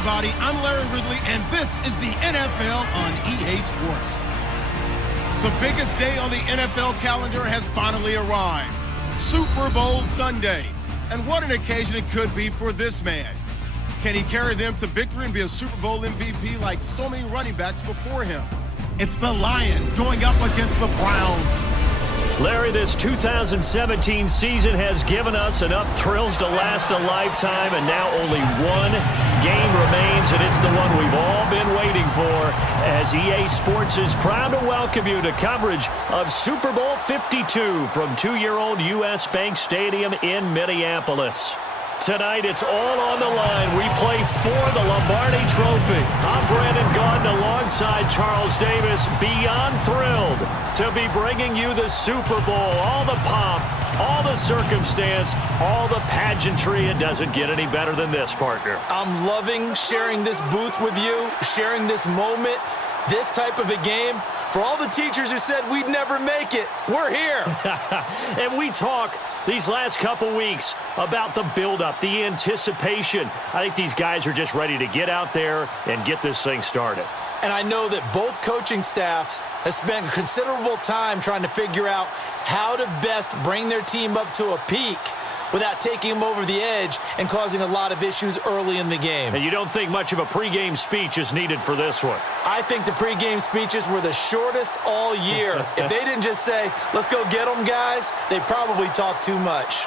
everybody. I'm Larry Ridley, and this is the NFL on EA Sports. The biggest day on the NFL calendar has finally arrived. Super Bowl Sunday. And what an occasion it could be for this man. Can he carry them to victory and be a Super Bowl MVP like so many running backs before him? It's the Lions going up against the Browns. Larry, this 2017 season has given us enough thrills to last a lifetime, and now only one game remains, and it's the one we've all been waiting for, as EA Sports is proud to welcome you to coverage of Super Bowl 52 from two-year-old U.S. Bank Stadium in Minneapolis. Tonight, it's all on the line. We play for the Lombardi Trophy. I'm Brandon Gaudin alongside Charles Davis, beyond thrilled to be bringing you the Super Bowl. All the pomp, all the circumstance, all the pageantry. It doesn't get any better than this, partner. I'm loving sharing this booth with you, sharing this moment, this type of a game. For all the teachers who said we'd never make it, we're here. And we talk these last couple weeks about the buildup, the anticipation. I think these guys are just ready to get out there and get this thing started. And I know that both coaching staffs have spent considerable time trying to figure out how to best bring their team up to a peak without taking them over the edge and causing a lot of issues early in the game. And you don't think much of a pregame speech is needed for this one? I think the pregame speeches were the shortest all year. If they didn't just say, let's go get them, guys, they probably talked too much.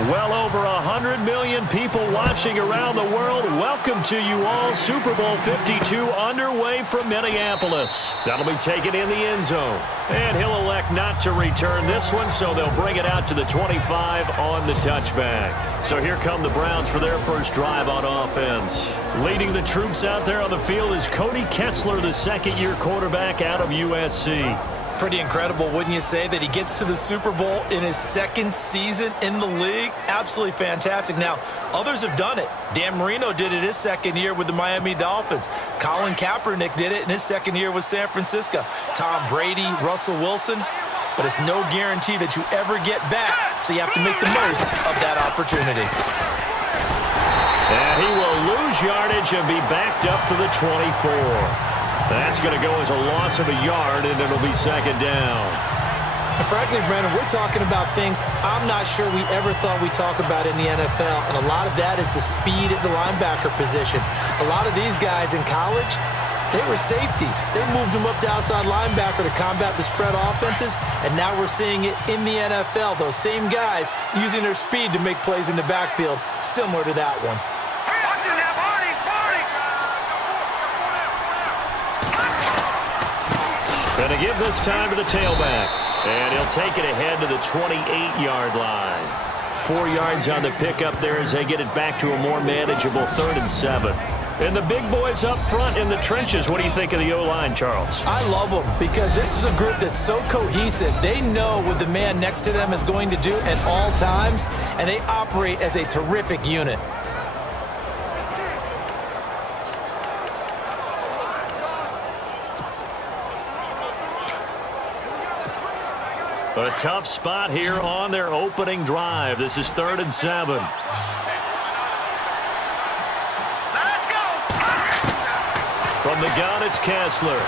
Well over 100 million people watching around the world. Welcome to you all. Super Bowl 52 underway from Minneapolis. That'll be taken in the end zone. And he'll elect not to return this one, so they'll bring it out to the 25 on the touchback. So here come the Browns for their first drive on offense. Leading the troops out there on the field is Cody Kessler, the second-year quarterback out of USC. Pretty incredible, wouldn't you say, that he gets to the Super Bowl in his second season in the league? Absolutely fantastic. Now, others have done it. Dan Marino did it his second year with the Miami Dolphins. Colin Kaepernick did it in his second year with San Francisco. Tom Brady, Russell Wilson. But it's no guarantee that you ever get back, so you have to make the most of that opportunity. And he will lose yardage and be backed up to the 24. That's going to go as a loss of a yard, and it'll be second down. And frankly, Brandon, we're talking about things I'm not sure we ever thought we'd talk about in the NFL, and a lot of that is the speed at the linebacker position. A lot of these guys in college, they were safeties. They moved them up to outside linebacker to combat the spread offenses, and now we're seeing it in the NFL. Those same guys using their speed to make plays in the backfield, similar to that one. Going to give this time to the tailback. And he'll take it ahead to the 28-yard line. 4 yards on the pickup there as they get it back to a more manageable 3rd and 7. And the big boys up front in the trenches. What do you think of the O-line, Charles? I love them because this is a group that's so cohesive. They know what the man next to them is going to do at all times, and they operate as a terrific unit. A tough spot here on their opening drive. This is 3rd and 7. Let's go! From the gun, it's Kessler.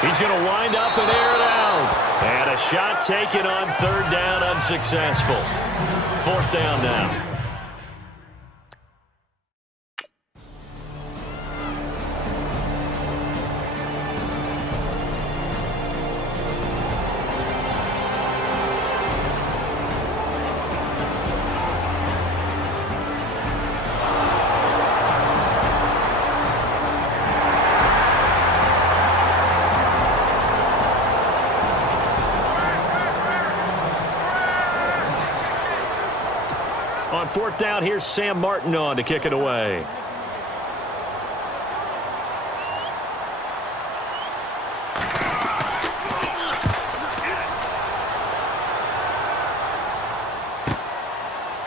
He's going to wind up and air it out. And a shot taken on 3rd down, unsuccessful. 4th down now. fourth down, here's Sam Martin on to kick it away.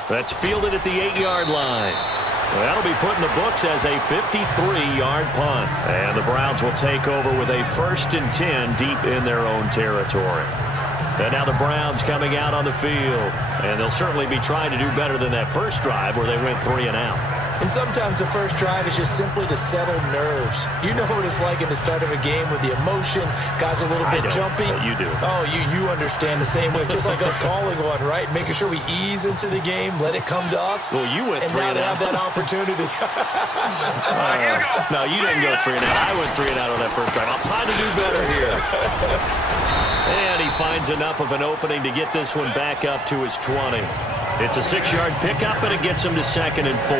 That's fielded at the 8-yard line. That'll be put in the books as a 53-yard punt. And the Browns will take over with a 1st and 10 deep in their own territory. And now the Browns coming out on the field. And they'll certainly be trying to do better than that first drive where they went 3 and out. And sometimes the first drive is just simply to settle nerves. You know what it's like at the start of a game with the emotion. Guys are a little bit jumpy. But you do. Oh, you understand the same way. It's just like us calling one, right? Making sure we ease into the game, let it come to us. Well, you went 3 and out. And now they have that opportunity. No, you didn't go 3 and out. I went 3 and out on that first drive. I'm trying to do better here. And he finds enough of an opening to get this one back up to his 20. It's a 6-yard pickup, and it gets him to 2nd and 4.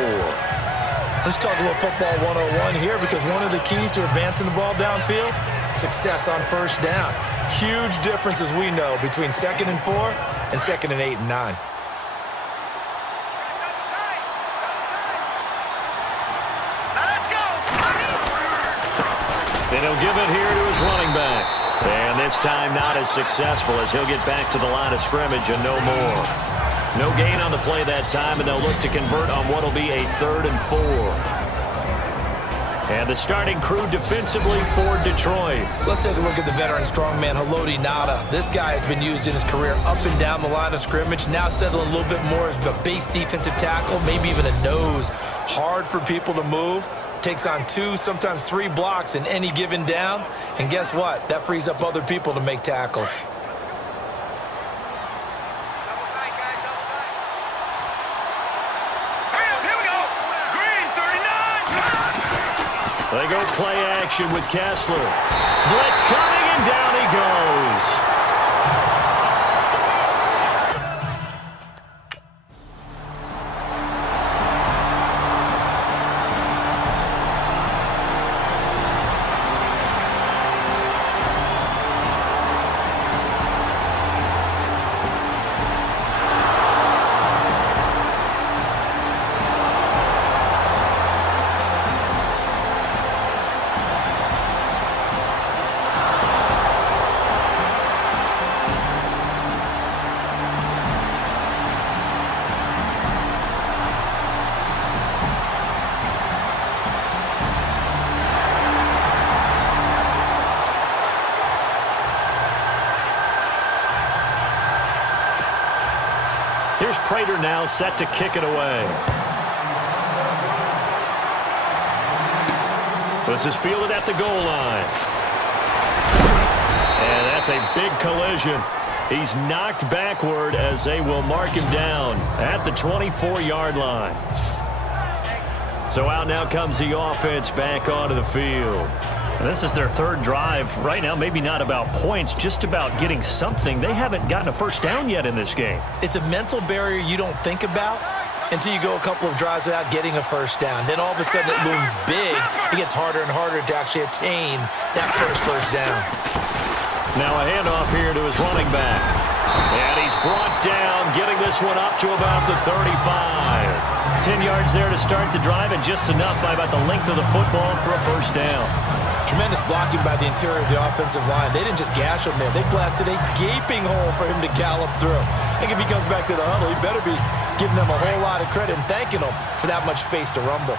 Let's talk a little football 101 here, because one of the keys to advancing the ball downfield, success on first down. Huge difference, as we know, between 2nd and 4 and 2nd and 8 and 9. Let's go. And he'll give it here to his running back. And this time not as successful, as he'll get back to the line of scrimmage and no more. No gain on the play that time, and they'll look to convert on what will be a 3rd and 4. And the starting crew defensively for Detroit. Let's take a look at the veteran strongman, Haloti Ngata. This guy has been used in his career up and down the line of scrimmage, now settling a little bit more as a base defensive tackle, maybe even a nose. Hard for people to move. Takes on 2, sometimes 3 blocks in any given down. And guess what? That frees up other people to make tackles. They go play action with Kessler. Blitz coming, and down he goes. Here's Prater now set to kick it away. This is fielded at the goal line. And that's a big collision. He's knocked backward as they will mark him down at the 24-yard line. So out now comes the offense back onto the field. And this is their 3rd drive. Right now, maybe not about points, just about getting something. They haven't gotten a first down yet in this game. It's a mental barrier you don't think about until you go a couple of drives without getting a first down. Then all of a sudden it looms big. It gets harder and harder to actually attain that first down. Now a handoff here to his running back. And he's brought down, getting this one up to about the 35. 10 yards there to start the drive, and just enough by about the length of the football for a first down. Tremendous blocking by the interior of the offensive line. They didn't just gash him there. They blasted a gaping hole for him to gallop through. I think if he comes back to the huddle, he better be giving them a whole lot of credit and thanking them for that much space to rumble.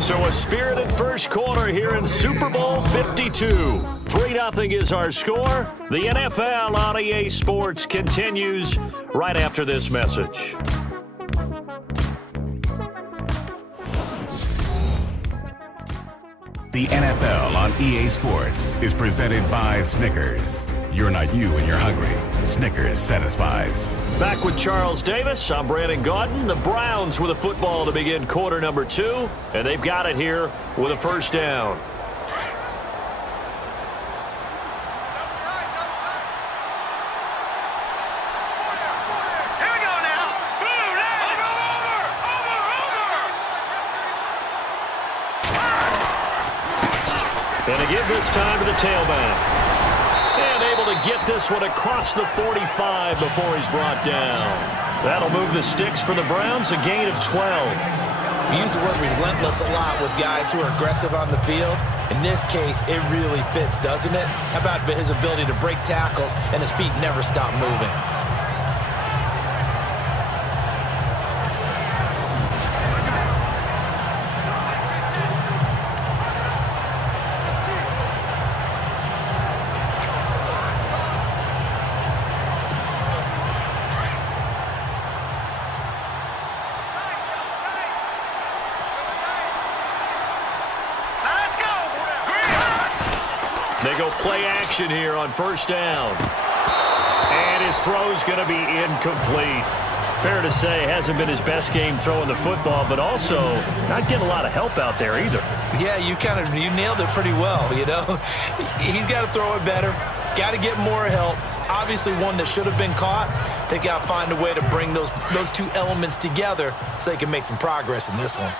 So a spirited first quarter here in Super Bowl 52. 3-0 is our score. The NFL on EA Sports continues right after this message. The NFL on EA Sports is presented by Snickers. You're not you when you're hungry. Snickers satisfies. Back with Charles Davis, I'm Brandon Gaudin. The Browns with a football to begin quarter number 2, and they've got it here with a first down. And They give this time to the tailback. And able to get this one across the 45 before he's brought down. That'll move the sticks for the Browns, a gain of 12. We use the word relentless a lot with guys who are aggressive on the field. In this case, it really fits, doesn't it? How about his ability to break tackles and his feet never stop moving? They go play action here on first down. And his throw's going to be incomplete. Fair to say, hasn't been his best game throwing the football, but also not getting a lot of help out there either. Yeah, you nailed it pretty well, you know. He's got to throw it better. Got to get more help. Obviously one that should have been caught. They got to find a way to bring those two elements together so they can make some progress in this one.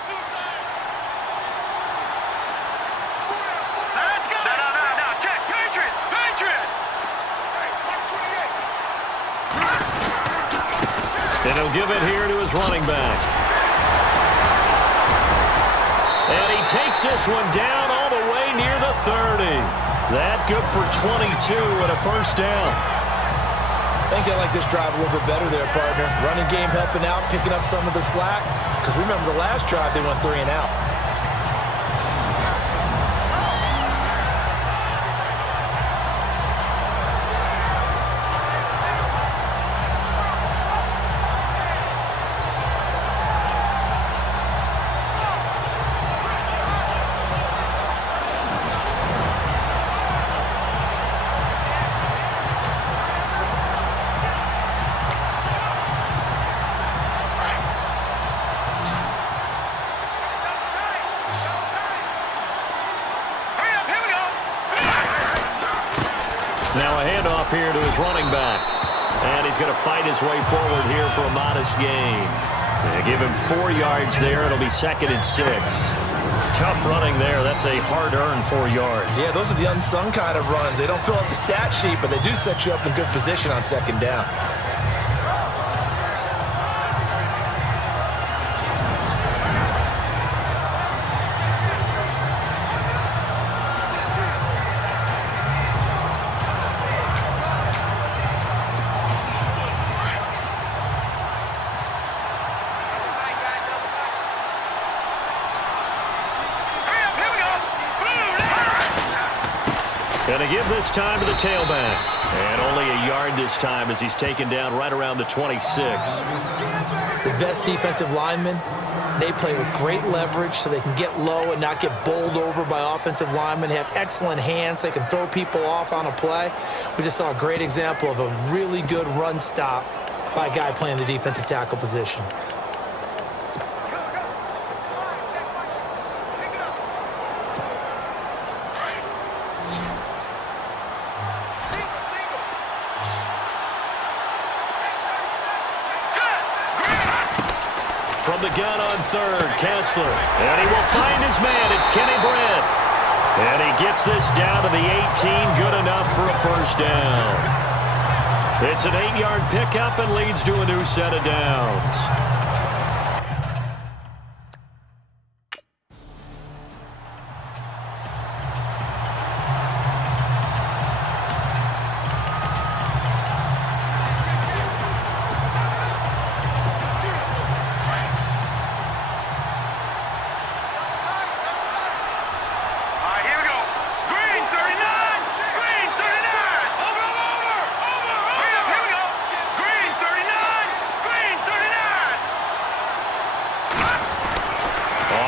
And he'll give it here to his running back. And he takes this one down all the way near the 30. That good for 22 and a first down. I think they like this drive a little bit better there, partner. Running game helping out, picking up some of the slack. Because remember the last drive, they went 3 and out. Now a handoff here to his running back. And he's going to fight his way forward here for a modest gain. They give him 4 yards there. It'll be 2nd and 6. Tough running there. That's a hard-earned 4 yards. Yeah, those are the unsung kind of runs. They don't fill up the stat sheet, but they do set you up in good position on 2nd down. Going to give this time to the tailback. And only a yard this time as he's taken down right around the 26. The best defensive linemen, they play with great leverage so they can get low and not get bowled over by offensive linemen. They have excellent hands. They can throw people off on a play. We just saw a great example of a really good run stop by a guy playing the defensive tackle position. From the gun on 3rd, Kessler. And he will find his man. It's Kenny Brett. And he gets this down to the 18. Good enough for a first down. It's an 8-yard pickup and leads to a new set of downs.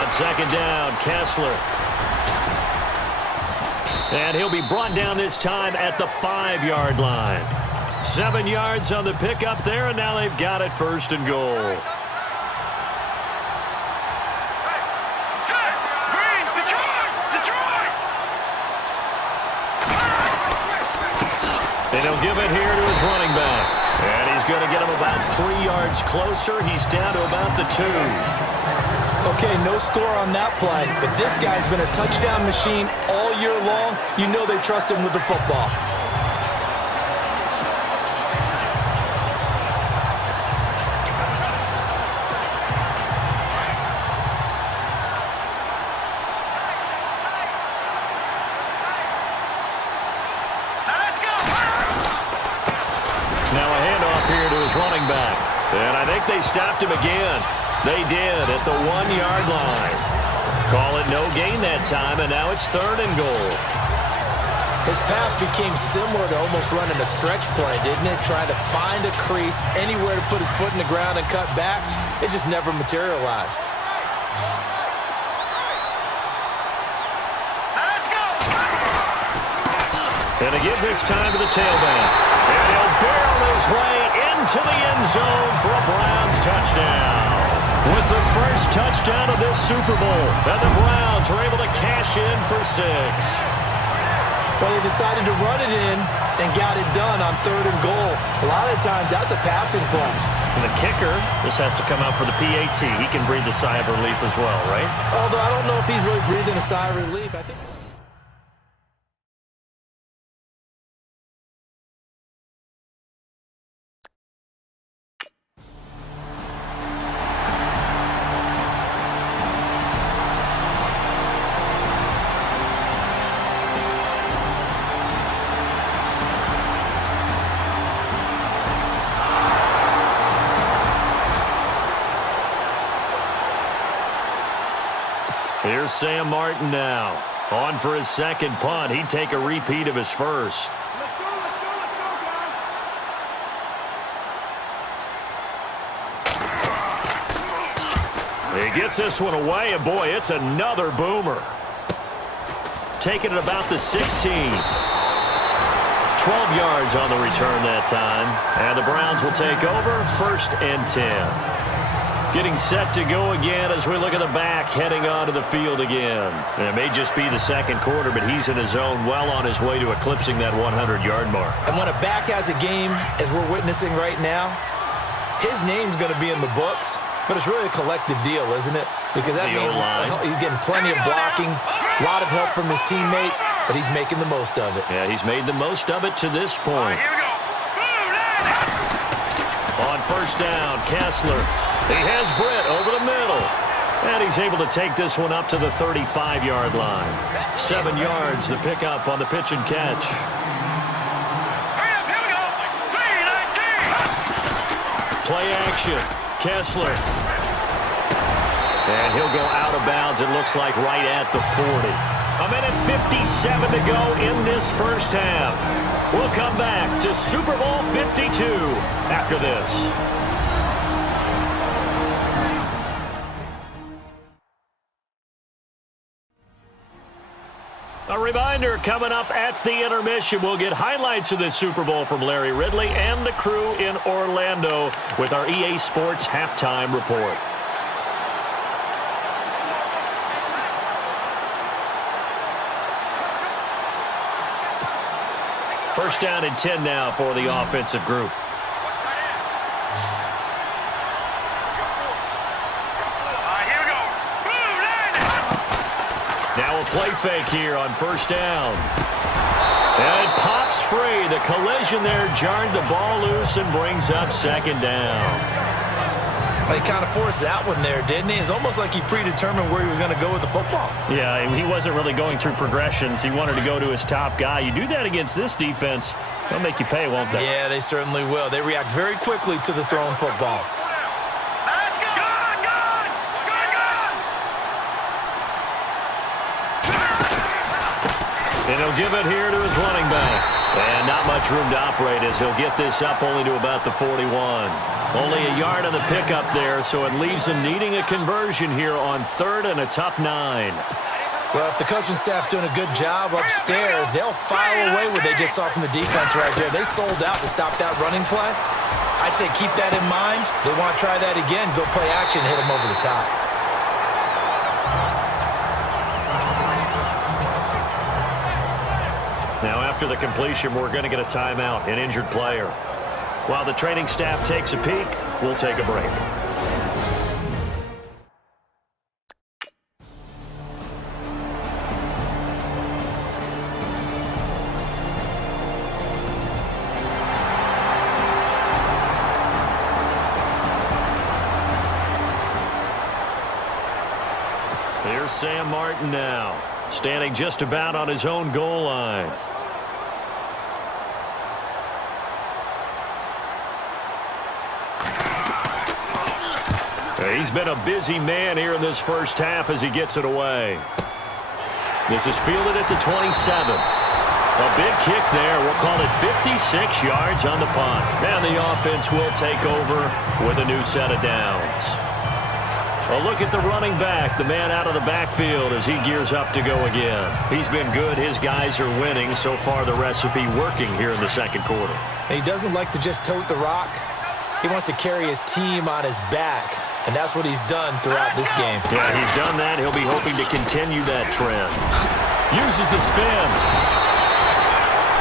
Second down, Kessler. And he'll be brought down this time at the 5-yard line. 7 yards on the pickup there, and now they've got it 1st and goal. And he'll give it here to his running back. And he's going to get him about 3 yards closer. He's down to about the 2. Okay, no score on that play, but this guy's been a touchdown machine all year long. You know they trust him with the football. Now a handoff here to his running back. And I think they stopped him again. They did at the 1-yard line. Call it no gain that time, and now it's 3rd and goal. His path became similar to almost running a stretch play, didn't it? Trying to find a crease, anywhere to put his foot in the ground and cut back. It just never materialized. Let's go! And to give this time to the tailback. And he'll barrel his way into the end zone for a Browns touchdown. With the first touchdown of this Super Bowl, and the Browns are able to cash in for 6. But he decided to run it in and got it done on 3rd and goal. A lot of times, that's a passing play. And the kicker, this has to come out for the PAT. He can breathe a sigh of relief as well, right? Although I don't know if he's really breathing a sigh of relief. I think. Here's Sam Martin now. On for his second punt. He'd take a repeat of his first. He gets this one away, and boy, it's another boomer. Taking it about the 16. 12 yards on the return that time. And the Browns will take over, 1st and 10. Getting set to go again as we look at the back heading onto the field again. And it may just be the second quarter, but he's in his zone, well on his way to eclipsing that 100-yard mark. And when a back has a game, as we're witnessing right now, his name's going to be in the books, but it's really a collective deal, isn't it? Because that means he's getting plenty of blocking, a lot of help from his teammates, but he's making the most of it. Yeah, he's made the most of it to this point. Here we go. On 1st down, Kessler. He has Britt over the middle. And he's able to take this one up to the 35-yard line. 7 yards, the pickup on the pitch and catch. Hurry up, here we go. 3-19. Play action. Kessler. And he'll go out of bounds, it looks like, right at the 40. A minute 57 to go in this first half. We'll come back to Super Bowl 52 after this. A reminder, coming up at the intermission, we'll get highlights of this Super Bowl from Larry Ridley and the crew in Orlando with our EA Sports halftime report. First down and 10 now for the offensive group. Here we go. Now a play fake here on 1st down. And it pops free. The collision there jarred the ball loose and brings up 2nd down. He kind of forced that one there, didn't he? It's almost like he predetermined where he was going to go with the football. Yeah, he wasn't really going through progressions. He wanted to go to his top guy. You do that against this defense, they'll make you pay, won't they? Yeah, they certainly will. They react very quickly to the thrown football. Let's go. Good, good. Good, good. And he'll give it here to his running back. And not much room to operate as he'll get this up only to about the 41. Only a yard on the pickup there, so it leaves him needing a conversion here on 3rd and a tough 9. Well, if the coaching staff's doing a good job upstairs, they'll file away what they just saw from the defense right there. They sold out to stop that running play. I'd say keep that in mind. They want to try that again, go play action, hit them over the top. Now, after the completion, we're going to get a timeout, an injured player. While the training staff takes a peek, we'll take a break. Sam Martin now, standing just about on his own goal line. He's been a busy man here in this first half as he gets it away. This is fielded at the 27. A big kick there. We'll call it 56 yards on the punt. And the offense will take over with a new set of downs. A look at the running back, the man out of the backfield as he gears up to go again. He's been good. His guys are winning. So far, the recipe working here in the second quarter. He doesn't like to just tote the rock. He wants to carry his team on his back. And that's what he's done throughout this game. Yeah, he's done that. He'll be hoping to continue that trend. Uses the spin.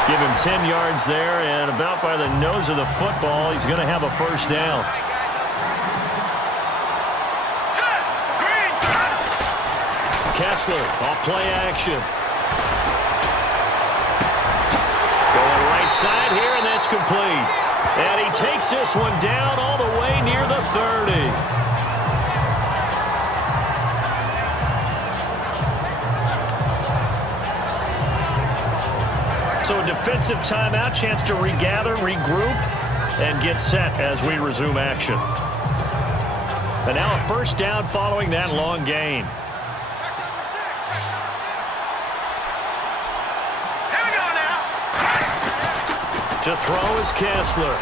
Give him 10 yards there, and about by the nose of the football, he's going to have a first down. Kessler, off play action. Going right side here, and that's complete. And he takes this one down all the way near the 30. So a defensive timeout, chance to regather, regroup, and get set as we resume action. And now a first down following that long gain. Here we go now. To throw is Kessler.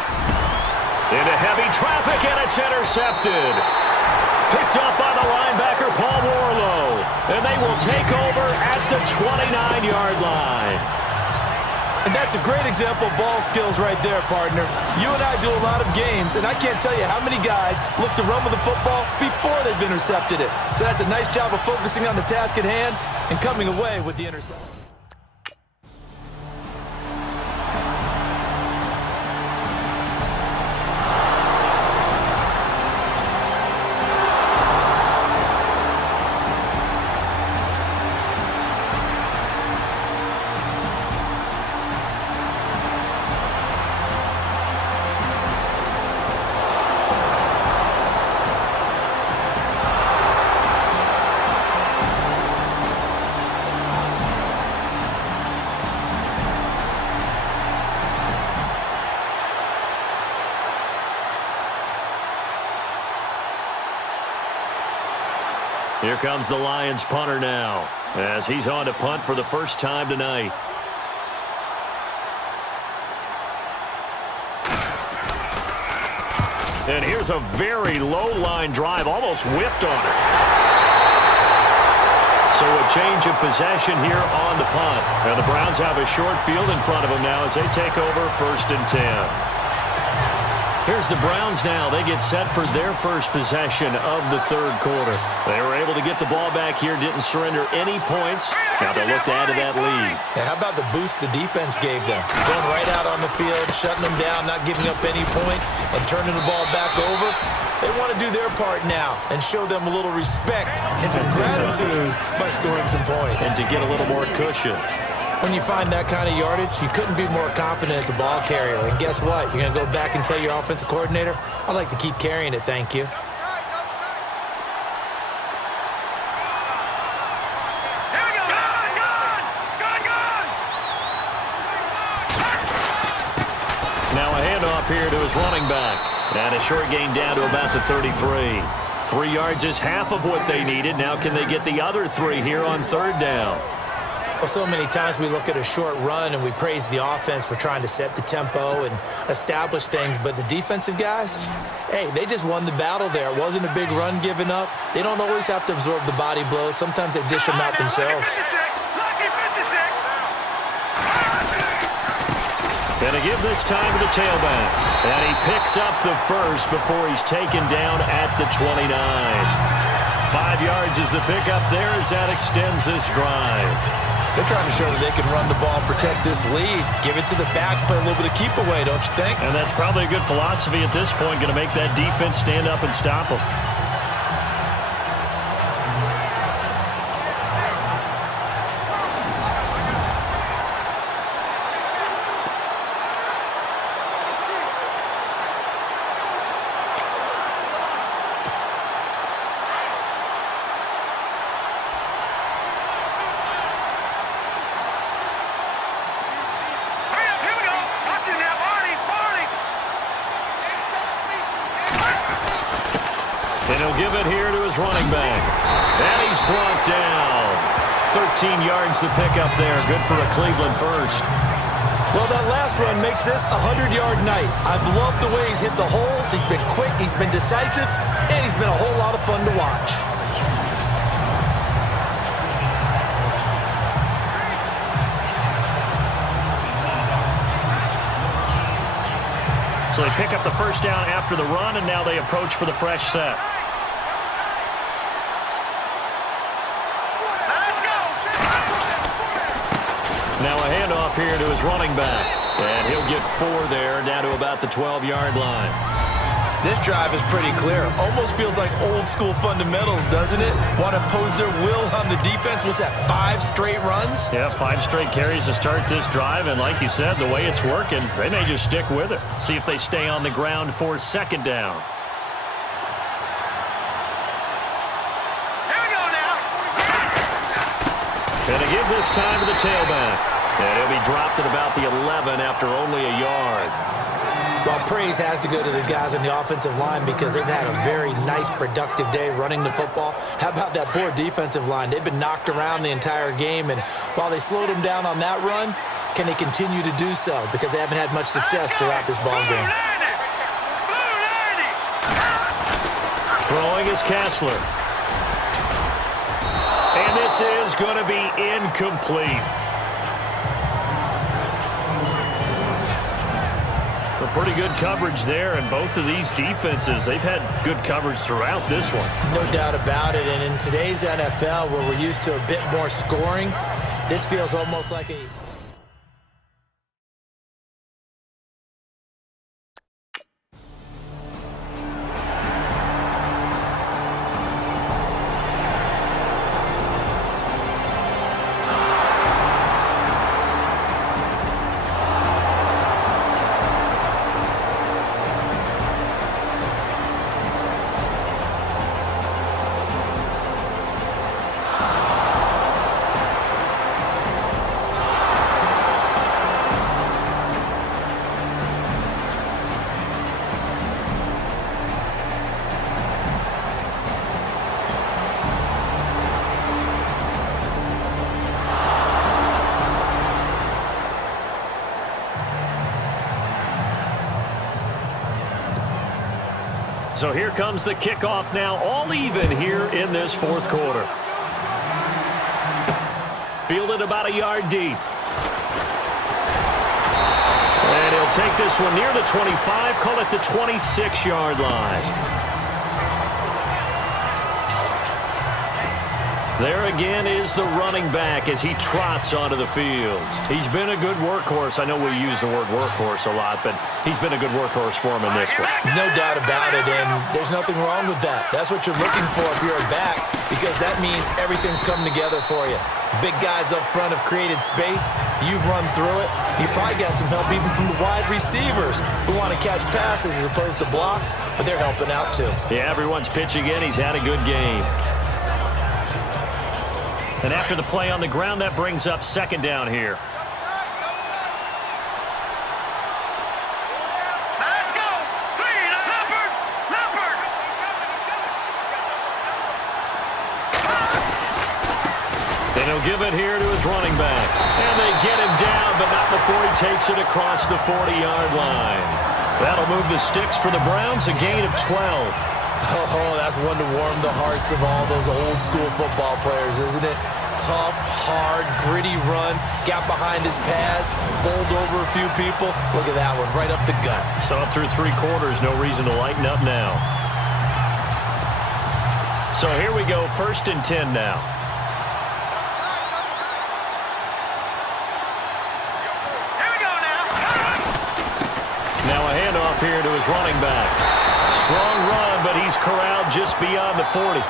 Into heavy traffic, and it's intercepted. Picked up by the linebacker, Paul Warlow. And they will take over at the 29-yard line. And that's a great example of ball skills right there, partner. You and I do a lot of games, and I can't tell you how many guys look to run with the football before they've intercepted it. So that's a nice job of focusing on the task at hand and coming away with the interception. Here comes the Lions punter now as he's on to punt for the first time tonight. And here's a very low line drive, almost whiffed on it. So a change of possession here on the punt. And the Browns have a short field in front of them now as they take over 1st and 10. Here's the Browns now. They get set for their first possession of the third quarter. They were able to get the ball back here, didn't surrender any points. Now they'll look to add to that lead. Yeah, how about the boost the defense gave them? Going right out on the field, shutting them down, not giving up any points, and turning the ball back over. They want to do their part now and show them a little respect and some gratitude by scoring some points. And to get a little more cushion. When you find that kind of yardage, you couldn't be more confident as a ball carrier. And guess what? You're going to go back and tell your offensive coordinator, I'd like to keep carrying it, thank you. Now a handoff here to his running back. And a short gain down to about the 33. 3 yards is half of what they needed. Now can they get the other 3 here on third down? Well, so many times we look at a short run and we praise the offense for trying to set the tempo and establish things, but the defensive guys, hey, they just won the battle there. It wasn't a big run given up. They don't always have to absorb the body blows. Sometimes they dish them out themselves. Gonna give this time to the tailback. And he picks up the first before he's taken down at the 29. 5 yards is the pickup there as that extends this drive. They're trying to show that they can run the ball, protect this lead, give it to the backs, play a little bit of keep away, don't you think? And that's probably a good philosophy at this point, going to make that defense stand up and stop them. And he'll give it here to his running back. And he's brought down. 13 yards to pick up there. Good for a Cleveland first. Well, that last run makes this a 100-yard night. I've loved the way he's hit the holes. He's been quick, he's been decisive, and he's been a whole lot of fun to watch. So they pick up the first down after the run, and now they approach for the fresh set. Now a handoff here to his running back. And he'll get 4 there, down to about the 12-yard line. This drive is pretty clear. Almost feels like old-school fundamentals, doesn't it? Want to impose their will on the defense. Was that 5 straight runs? Yeah, 5 straight carries to start this drive. And like you said, the way it's working, they may just stick with it. See if they stay on the ground for second down. Here we go now. Gonna give this time to the tailback. And he'll be dropped at about the 11 after only a yard. Well, praise has to go to the guys on the offensive line because they've had a very nice, productive day running the football. How about that poor defensive line? They've been knocked around the entire game, and while they slowed them down on that run, can they continue to do so? Because they haven't had much success throughout this ball game. Throwing is Kessler. And this is going to be incomplete. Pretty good coverage there, and both of these defenses, they've had good coverage throughout this one. No doubt about it, and in today's NFL, where we're used to a bit more scoring, this feels almost like a... So here comes the kickoff now, all even here in this fourth quarter. Fielded about a yard deep. And he'll take this one near the 25, call it the 26-yard line. There again is the running back as he trots onto the field. He's been a good workhorse. I know we use the word workhorse a lot, but he's been a good workhorse for him in this one. No doubt about it, and there's nothing wrong with that. That's what you're looking for if you're a back, because that means everything's coming together for you. Big guys up front have created space. You've run through it. You've probably got some help even from the wide receivers who want to catch passes as opposed to block, but they're helping out too. Yeah, everyone's pitching in. He's had a good game. And after the play on the ground, that brings up second down here. Let's go. Clean up. Leopard. And he'll give it here to his running back. And they get him down, but not before he takes it across the 40-yard line. That'll move the sticks for the Browns, a gain of 12. Oh, that's one to warm the hearts of all those old-school football players, isn't it? Tough, hard, gritty run, got behind his pads, bowled over a few people. Look at that one, right up the gut. So up through 3 quarters, no reason to lighten up now. So here we go, 1st and 10 now. Here we go now. Now a handoff here to his running back. Strong run, but he's corralled just beyond the 40.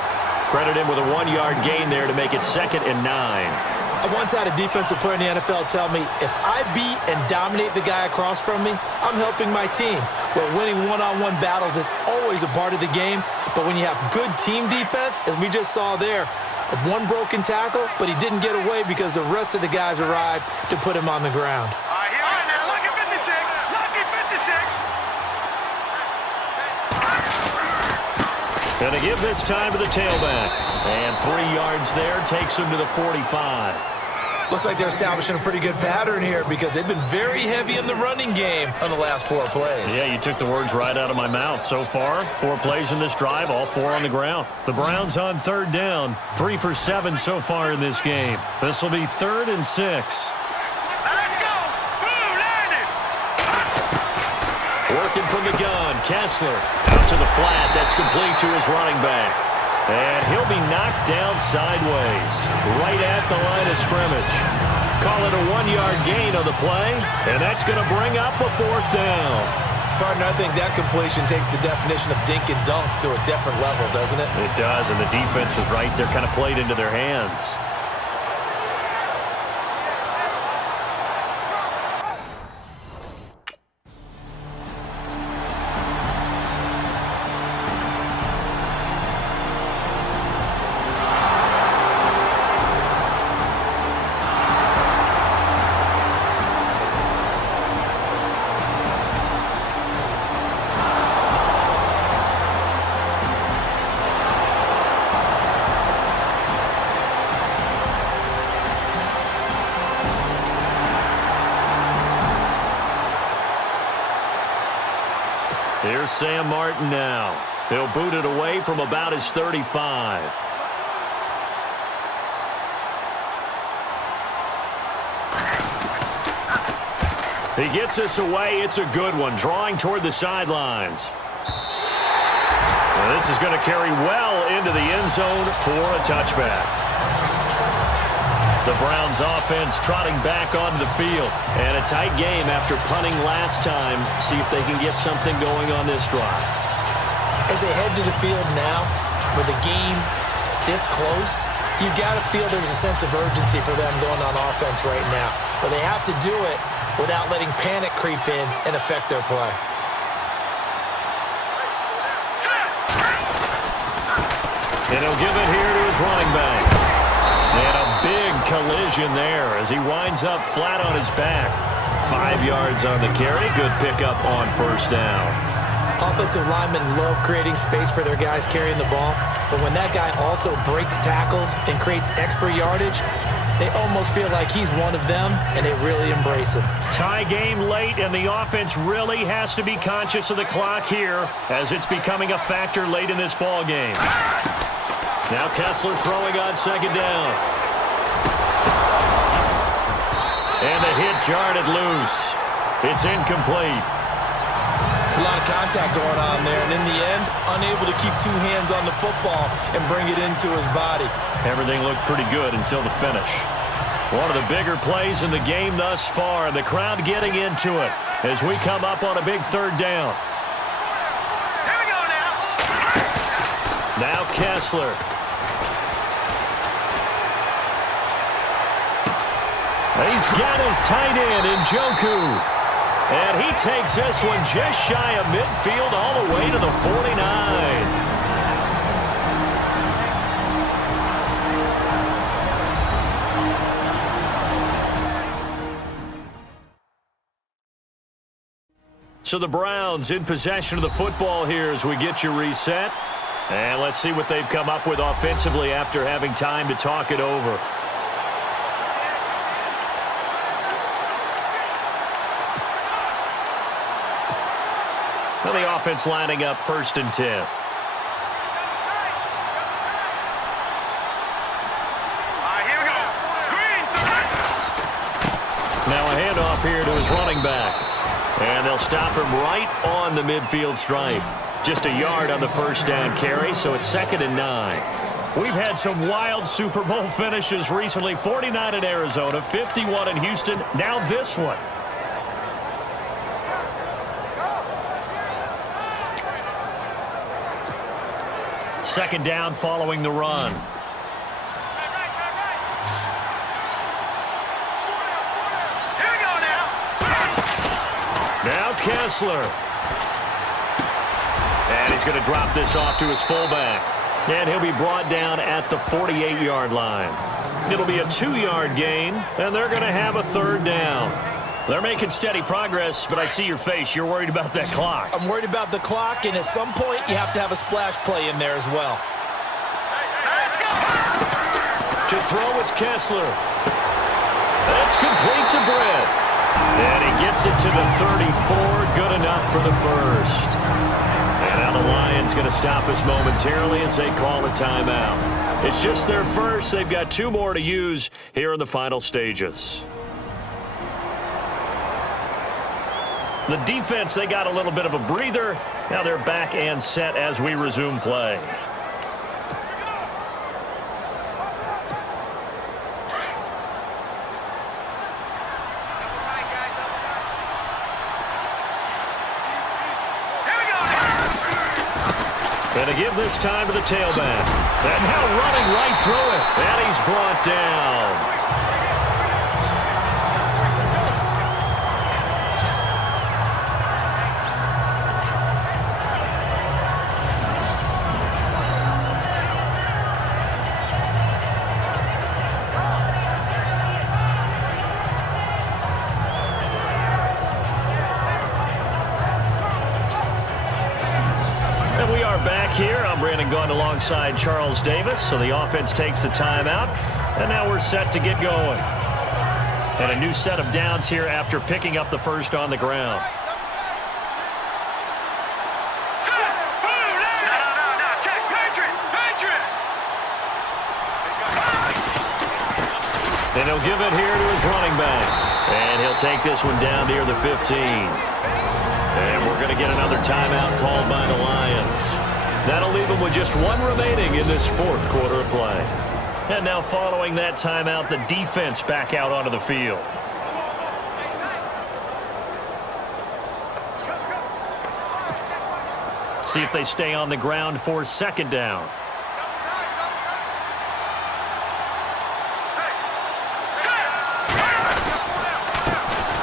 Credit him with a 1-yard gain there to make it 2nd and 9. I once had a defensive player in the NFL tell me, if I beat and dominate the guy across from me, I'm helping my team. Well, winning one-on-one battles is always a part of the game, but when you have good team defense, as we just saw there, one broken tackle, but he didn't get away because the rest of the guys arrived to put him on the ground. All right, here we go now. Lucky 56. Lucky 56. Going to give this time to the tailback. And 3 yards there takes him to the 45. Looks like they're establishing a pretty good pattern here because they've been very heavy in the running game on the last 4 plays. Yeah, you took the words right out of my mouth. So far, 4 plays in this drive, all 4 on the ground. The Browns on 3rd down, 3 for 7 so far in this game. This will be 3rd and 6. Let's go. Boom, landed. Working from the gun, Kessler out to the flat. That's complete to his running back. And he'll be knocked down sideways, right at the line of scrimmage. Call it a 1-yard gain on the play, and that's going to bring up a 4th down. Partner, I think that completion takes the definition of dink and dunk to a different level, doesn't it? It does, and the defense was right there, kind of played into their hands. Here's Sam Martin now. He'll boot it away from about his 35. He gets this away. It's a good one, drawing toward the sidelines. This is going to carry well into the end zone for a touchback. The Browns offense trotting back onto the field. And a tight game after punting last time. See if they can get something going on this drive. As they head to the field now, with the game this close, you've got to feel there's a sense of urgency for them going on offense right now. But they have to do it without letting panic creep in and affect their play. And he'll give it here to his running back. And a big collision there as he winds up flat on his back. 5 yards on the carry. Good pickup on 1st down. Offensive linemen love creating space for their guys carrying the ball. But when that guy also breaks tackles and creates extra yardage, they almost feel like he's one of them, and they really embrace him. Tie game late, and the offense really has to be conscious of the clock here as it's becoming a factor late in this ball game. Now Kessler throwing on 2nd down. And the hit jarred it loose. It's incomplete. It's a lot of contact going on there, and in the end, unable to keep 2 hands on the football and bring it into his body. Everything looked pretty good until the finish. One of the bigger plays in the game thus far, and the crowd getting into it as we come up on a big 3rd down. Here we go now. Now Kessler. He's got his tight end in Njoku. And he takes this one just shy of midfield all the way to the 49. So the Browns in possession of the football here as we get you reset. And let's see what they've come up with offensively after having time to talk it over. Well, the offense lining up 1st and 10. Here we go. Green, Now a handoff here to his running back. And they'll stop him right on the midfield stripe. Just a yard on the 1st down carry, so it's 2nd and 9. We've had some wild Super Bowl finishes recently. 49 in Arizona, 51 in Houston, now this one. Second down following the run. Here we go now. Now Kessler. And he's going to drop this off to his fullback. And he'll be brought down at the 48-yard line. It'll be a 2-yard gain, and they're going to have a 3rd down. They're making steady progress, but I see your face. You're worried about that clock. I'm worried about the clock, and at some point, you have to have a splash play in there as well. To throw is Kessler. That's complete to Brett. And he gets it to the 34. Good enough for the first. And now the Lions going to stop us momentarily as they call a timeout. It's just their first. They've got 2 more to use here in the final stages. The defense, they got a little bit of a breather. Now they're back and set as we resume play. And to give this time to the tailback. And now running right through it. And he's brought down. Going alongside Charles Davis, so the offense takes the timeout, and now we're set to get going. And a new set of downs here after picking up the first on the ground. And he'll give it here to his running back, and he'll take this one down near the 15. And we're going to get another timeout called by the Lions. That'll leave them with just 1 remaining in this 4th quarter of play. And now following that timeout, the defense back out onto the field. See if they stay on the ground for 2nd down.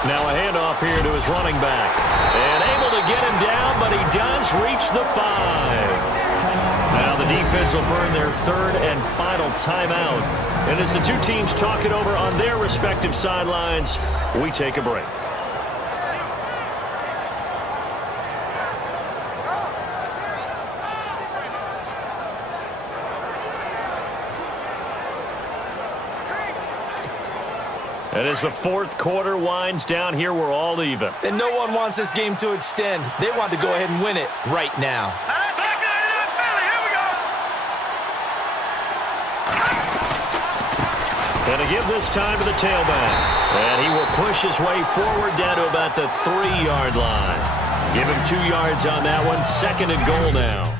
Now a handoff here to his running back. And able to get him down, but he does reach the 5. Now the defense will burn their 3rd and final timeout. And as the 2 teams talk it over on their respective sidelines, we take a break. And as the 4th quarter winds down here, we're all even. And no one wants this game to extend. They want to go ahead and win it right now. And to give this time to the tailback. And he will push his way forward down to about the 3-yard line. Give him 2 yards on that one. 2nd and goal now.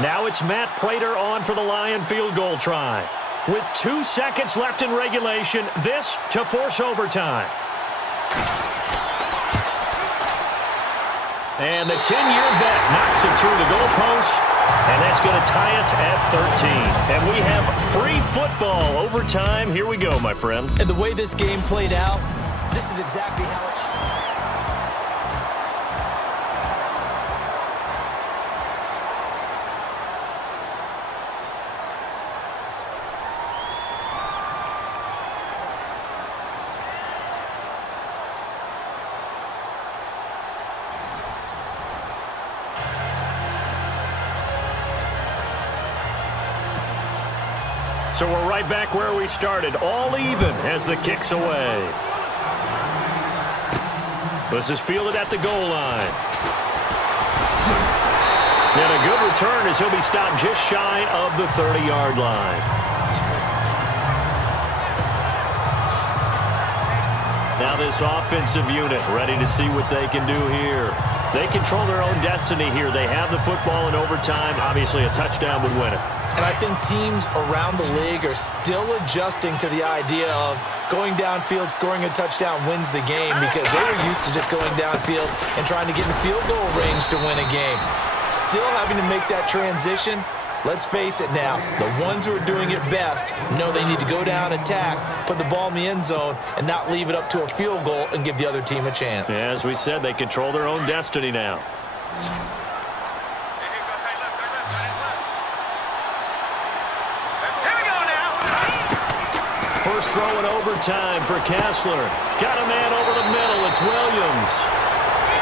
Now it's Matt Prater on for the Lion field goal try. With 2 seconds left in regulation, this to force overtime. And the 10-year vet knocks it through the goalpost, and that's going to tie us at 13. And we have free football overtime. Here we go, my friend. And the way this game played out, this is exactly how it should. So we're right back where we started, all even as the kick's away. This is fielded at the goal line. And a good return as he'll be stopped just shy of the 30-yard line. Now this offensive unit ready to see what they can do here. They control their own destiny here. They have the football in overtime. Obviously, a touchdown would win it. And I think teams around the league are still adjusting to the idea of going downfield, scoring a touchdown wins the game, because they were used to just going downfield and trying to get in field goal range to win a game. Still having to make that transition. Let's face it now, the ones who are doing it best know they need to go down, attack, put the ball in the end zone, and not leave it up to a field goal and give the other team a chance. As we said, they control their own destiny now. First throw in overtime for Kessler. Got a man over the middle. It's Williams.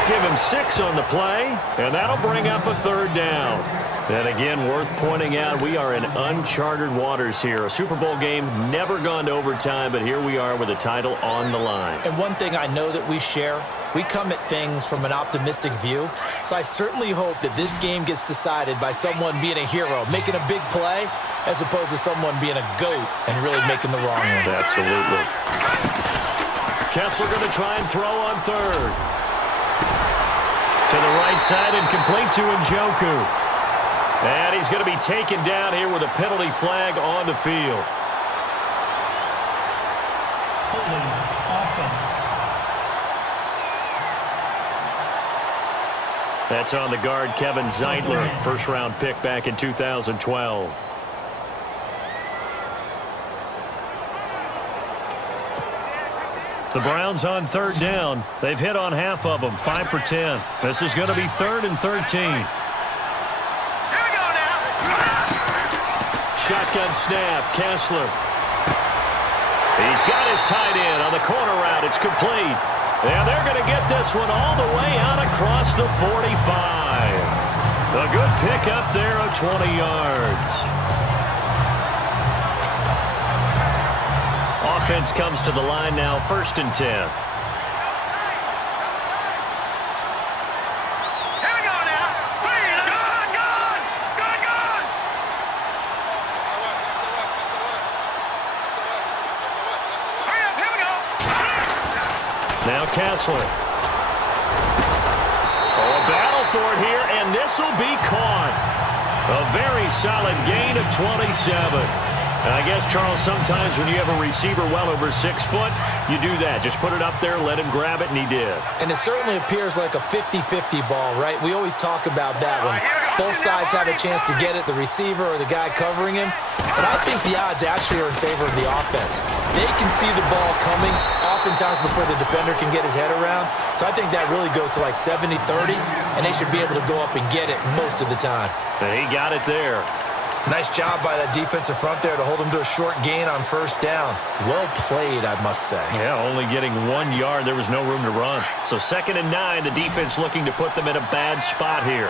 Give him 6 on the play, and that'll bring up a 3rd down. And again, worth pointing out, we are in uncharted waters here. A Super Bowl game never gone to overtime, but here we are with a title on the line. And one thing I know that we share, we come at things from an optimistic view. So I certainly hope that this game gets decided by someone being a hero, making a big play, as opposed to someone being a goat and really making the wrong one. Absolutely. Kessler going to try and throw on 3rd. To the right side and complete to Njoku. And he's going to be taken down here with a penalty flag on the field. Holding offense. That's on the guard, Kevin Zeitler, first-round pick back in 2012. The Browns on 3rd down. They've hit on half of them, 5 for 10. This is going to be 3rd and 13. Shotgun snap, Kessler. He's got his tight end on the corner route. It's complete. And they're going to get this one all the way out across the 45. A good pickup there of 20 yards. Offense comes to the line now, 1st and 10. Now Kessler. Oh, a battle for it here, and this will be caught. A very solid gain of 27. And I guess, Charles, sometimes when you have a receiver well over 6 foot, you do that. Just put it up there, let him grab it, and he did. And it certainly appears like a 50-50 ball, right? We always talk about that when both sides have a chance to get it, the receiver or the guy covering him. But I think the odds actually are in favor of the offense. They can see the ball coming oftentimes before the defender can get his head around. So I think that really goes to like 70-30, and they should be able to go up and get it most of the time. And he got it there. Nice job by that defensive front there to hold him to a short gain on 1st down. Well played, I must say. Yeah, only getting 1 yard. There was no room to run. So 2nd and 9, the defense looking to put them in a bad spot here.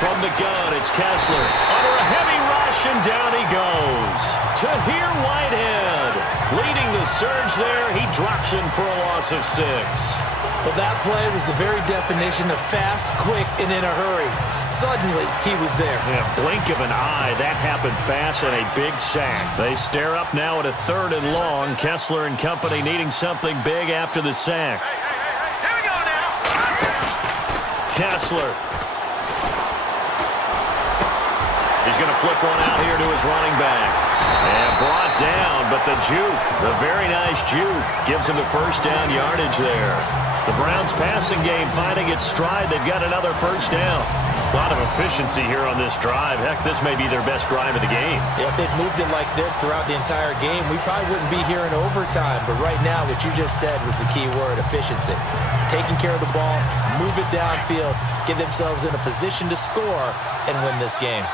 From the gun, it's Kessler. Under a heavy rush, and down he goes. Tahir Whitehead leading the surge there. He drops in for a loss of 6. Well, that play was the very definition of fast, quick, and in a hurry. Suddenly, he was there. Yeah, blink of an eye. That happened fast, and a big sack. They stare up now at a 3rd and long. Kessler and company needing something big after the sack. Here we go now. Kessler. He's going to flip one out here to his running back. And brought down, but the juke, the very nice juke, gives him the 1st down yardage there. The Browns passing game finding its stride. They've got another 1st down. A lot of efficiency here on this drive. Heck, this may be their best drive of the game. Yeah, if they'd moved it like this throughout the entire game, we probably wouldn't be here in overtime. But right now, what you just said was the key word, efficiency. Taking care of the ball, move it downfield, get themselves in a position to score, and win this game.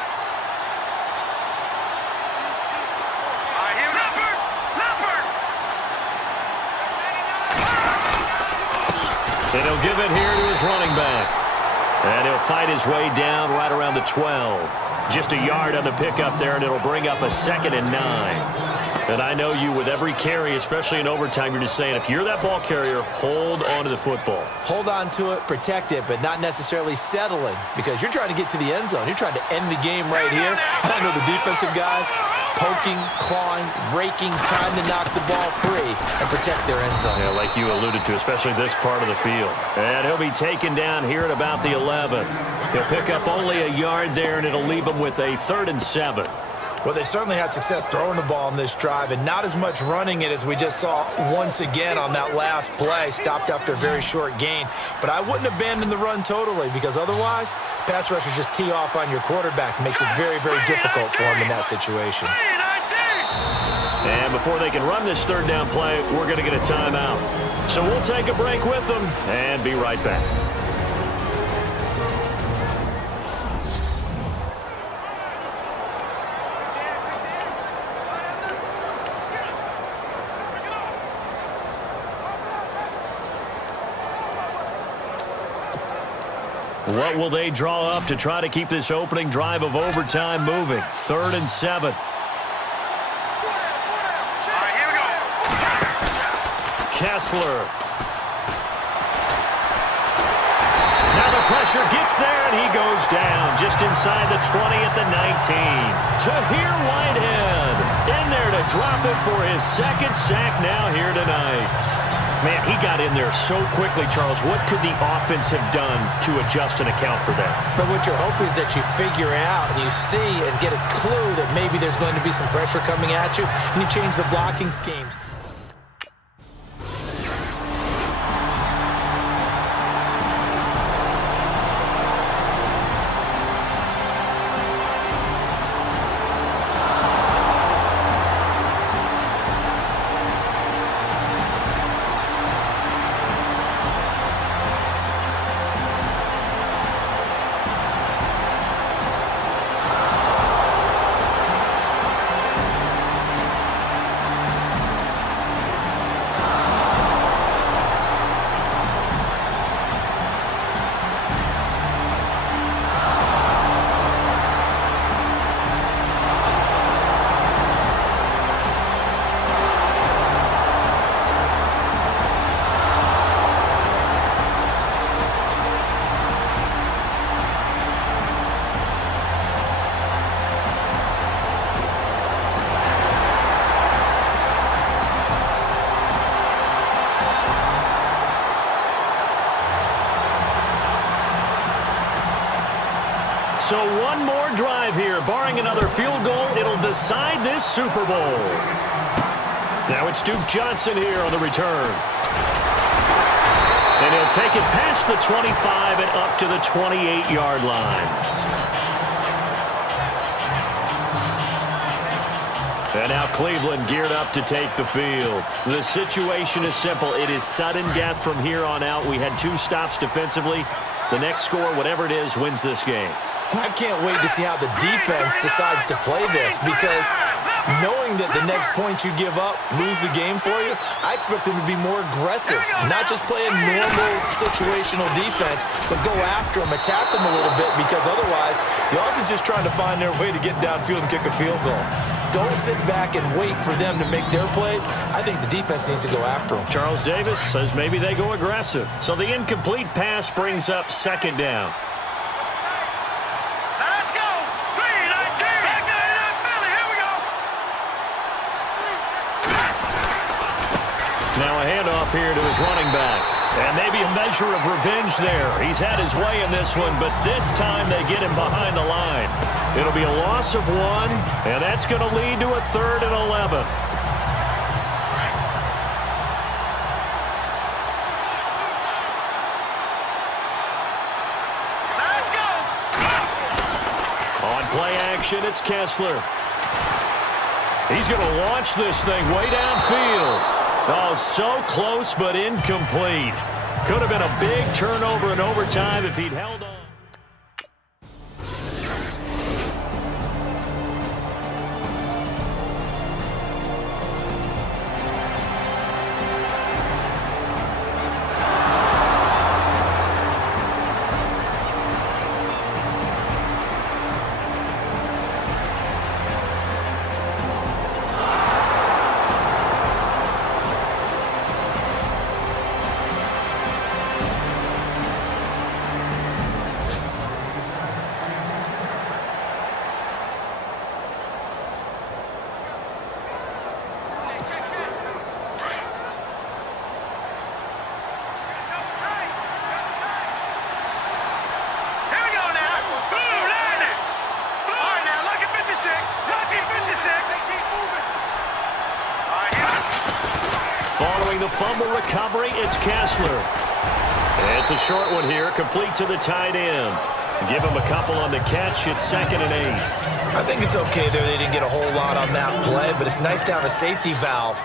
And he'll give it here to his running back. And he'll fight his way down right around the 12. Just a yard on the pickup there, and it'll bring up a 2nd and 9. And I know you, with every carry, especially in overtime, you're just saying, if you're that ball carrier, hold on to the football. Hold on to it, protect it, but not necessarily settling, because you're trying to get to the end zone. You're trying to end the game right here. I know the defensive guys, poking, clawing, raking, trying to knock the ball free and protect their end zone. Yeah, like you alluded to, especially this part of the field. And he'll be taken down here at about the 11. He'll pick up only a yard there, and it'll leave him with a 3rd and 7. Well, they certainly had success throwing the ball on this drive, and not as much running it as we just saw once again on that last play. Stopped after a very short gain. But I wouldn't abandon the run totally, because otherwise, pass rushers just tee off on your quarterback. Makes it very, very difficult for him in that situation. And before they can run this 3rd down play, we're going to get a timeout. So we'll take a break with them and be right back. What will they draw up to try to keep this opening drive of overtime moving? 3rd and 7. All right, here we go. Kessler. Now the pressure gets there, and he goes down just inside the 20 at the 19. Tahir Whitehead in there to drop it for his 2nd sack now here tonight. Man, he got in there so quickly, Charles. What could the offense have done to adjust and account for that? But what you're hoping is that you figure out and you see and get a clue that maybe there's going to be some pressure coming at you, and you change the blocking schemes. So one more drive here. Barring another field goal, it'll decide this Super Bowl. Now it's Duke Johnson here on the return. And he'll take it past the 25 and up to the 28-yard line. And now Cleveland geared up to take the field. The situation is simple. It is sudden death from here on out. We had 2 stops defensively. The next score, whatever it is, wins this game. I can't wait to see how the defense decides to play this, because knowing that the next point you give up, lose the game for you, I expect them to be more aggressive, not just play a normal situational defense, but go after them, attack them a little bit, because otherwise the offense is just trying to find their way to get downfield and kick a field goal. Don't sit back and wait for them to make their plays. I think the defense needs to go after them. Charles Davis says maybe they go aggressive. So the incomplete pass brings up 2nd down. Now a handoff here to his running back. And maybe a measure of revenge there. He's had his way in this one, but this time they get him behind the line. It'll be a loss of 1, and that's going to lead to a 3rd and 11. Let's go. On play action, it's Kessler. He's going to launch this thing way downfield. Oh, so close but incomplete. Could have been a big turnover in overtime if he'd held on. fumble recovery. It's Kessler. It's a short one here, complete to the tight end. Give him a couple on the catch. It's 2nd and 8. I think it's okay there. They didn't get a whole lot on that play, but it's nice to have a safety valve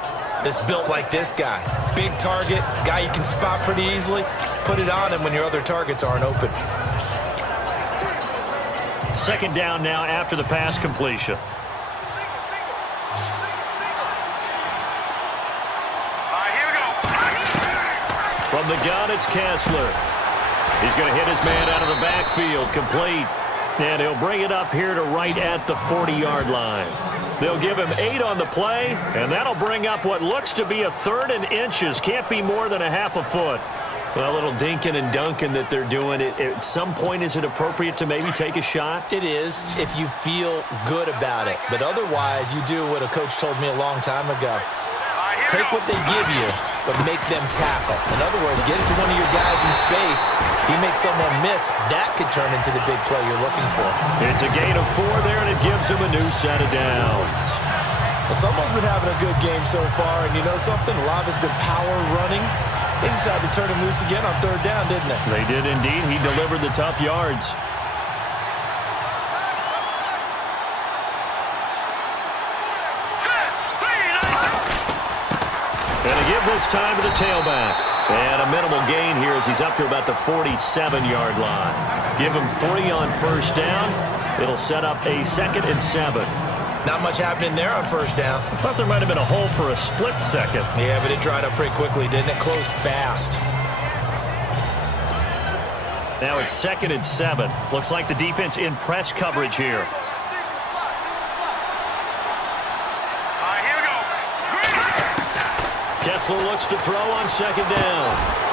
that's built like this guy. Big target, guy you can spot pretty easily. Put it on him when your other targets aren't open. 2nd down now after the pass completion. From the gun, it's Kessler. He's going to hit his man out of the backfield, complete. And he'll bring it up here to right at the 40-yard line. They'll give him 8 on the play, and that'll bring up what looks to be a 3rd and inches. Can't be more than a half a foot. Well, a little dinking and dunking that they're doing. At some point, is it appropriate to maybe take a shot? It is if you feel good about it. But otherwise, you do what a coach told me a long time ago. Take what they give you, but make them tackle. In other words, get it to one of your guys in space. If you make someone miss, that could turn into the big play you're looking for. It's a gain of 4 there, and it gives him a new set of downs. Well, someone's been having a good game so far, and you know something? A lot of it's been power running. They decided to turn him loose again on 3rd down, didn't they? They did indeed. He delivered the tough yards. And a give this time to the tailback. And a minimal gain here as he's up to about the 47-yard line. Give him 3 on 1st down. It'll set up a 2nd and 7. Not much happening there on 1st down. I thought there might have been a hole for a split second. Yeah, but it dried up pretty quickly, didn't it? Closed fast. Now it's 2nd and 7. Looks like the defense in press coverage here. Kessler looks to throw on 2nd down.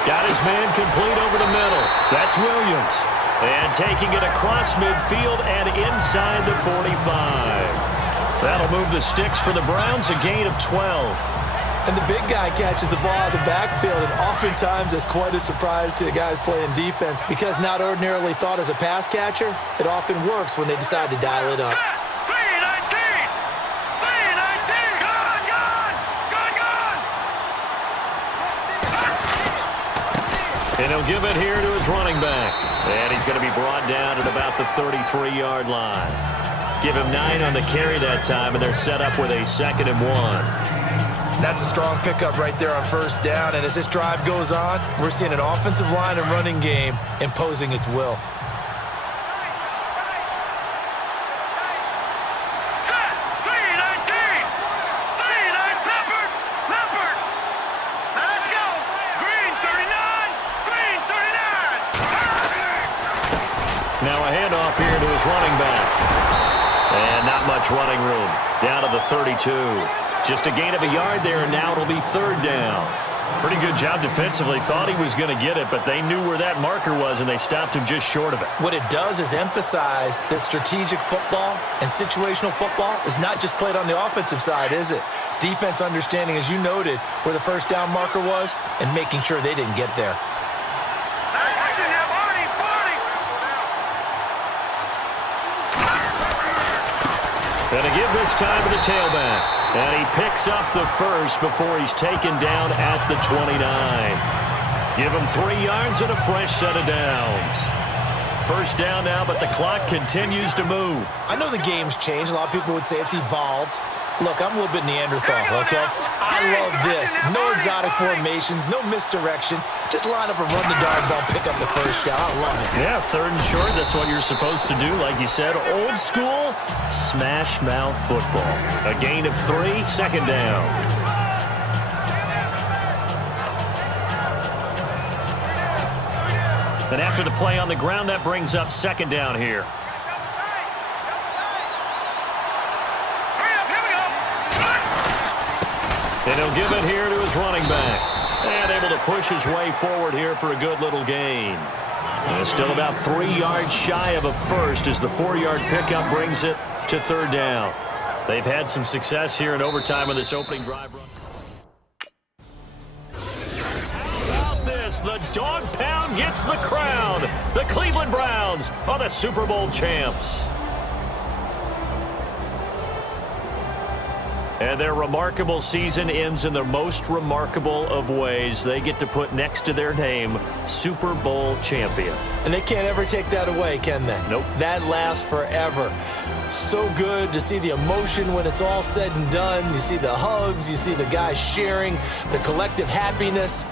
Got his man complete over the middle. That's Williams. And taking it across midfield and inside the 45. That'll move the sticks for the Browns, a gain of 12. And the big guy catches the ball out of the backfield, and oftentimes it's quite a surprise to the guys playing defense because not ordinarily thought as a pass catcher, it often works when they decide to dial it up. And he'll give it here to his running back. And he's going to be brought down at about the 33-yard line. Give him 9 on the carry that time, and they're set up with a 2nd and 1. That's a strong pickup right there on 1st down. And as this drive goes on, we're seeing an offensive line and running game imposing its will. Now a handoff here to his running back. And not much running room. Down to the 32. Just a gain of a yard there, and now it'll be 3rd down. Pretty good job defensively. Thought he was going to get it, but they knew where that marker was, and they stopped him just short of it. What it does is emphasize that strategic football and situational football is not just played on the offensive side, is it? Defense understanding, as you noted, where the 1st down marker was and making sure they didn't get there. And a give this time to the tailback. And he picks up the 1st before he's taken down at the 29. Give him 3 yards and a fresh set of downs. 1st down now, but the clock continues to move. I know the game's changed. A lot of people would say it's evolved. Look, I'm a little bit Neanderthal, okay? I love this. No exotic formations, no misdirection. Just line up and run the darn ball, pick up the 1st down. I love it. Yeah, 3rd and short, that's what you're supposed to do. Like you said, old school, smash mouth football. A gain of 3, 2nd down. And after the play on the ground, that brings up 2nd down here. And he'll give it here to his running back. And able to push his way forward here for a good little gain. And still about 3 yards shy of a 1st as the 4-yard pickup brings it to 3rd down. They've had some success here in overtime on this opening drive run. How about this? The dog pound gets the crown. The Cleveland Browns are the Super Bowl champs. And their remarkable season ends in the most remarkable of ways. They get to put next to their name, Super Bowl champion. And they can't ever take that away, can they? Nope. That lasts forever. So good to see the emotion when it's all said and done. You see the hugs, you see the guys sharing, the collective happiness.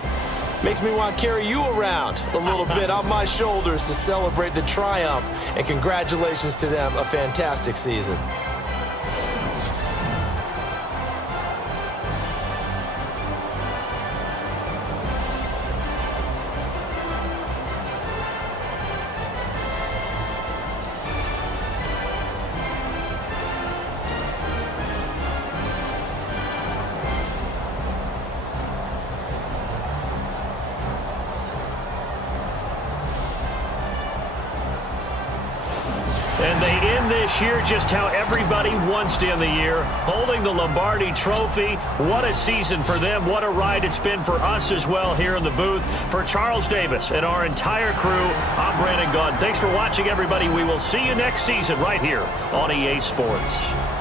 Makes me want to carry you around a little bit on my shoulders to celebrate the triumph. And congratulations to them, a fantastic season. And they end this year just how everybody wants to end the year, holding the Lombardi Trophy. What a season for them. What a ride it's been for us as well here in the booth. For Charles Davis and our entire crew, I'm Brandon Gaudin. Thanks for watching, everybody. We will see you next season right here on EA Sports.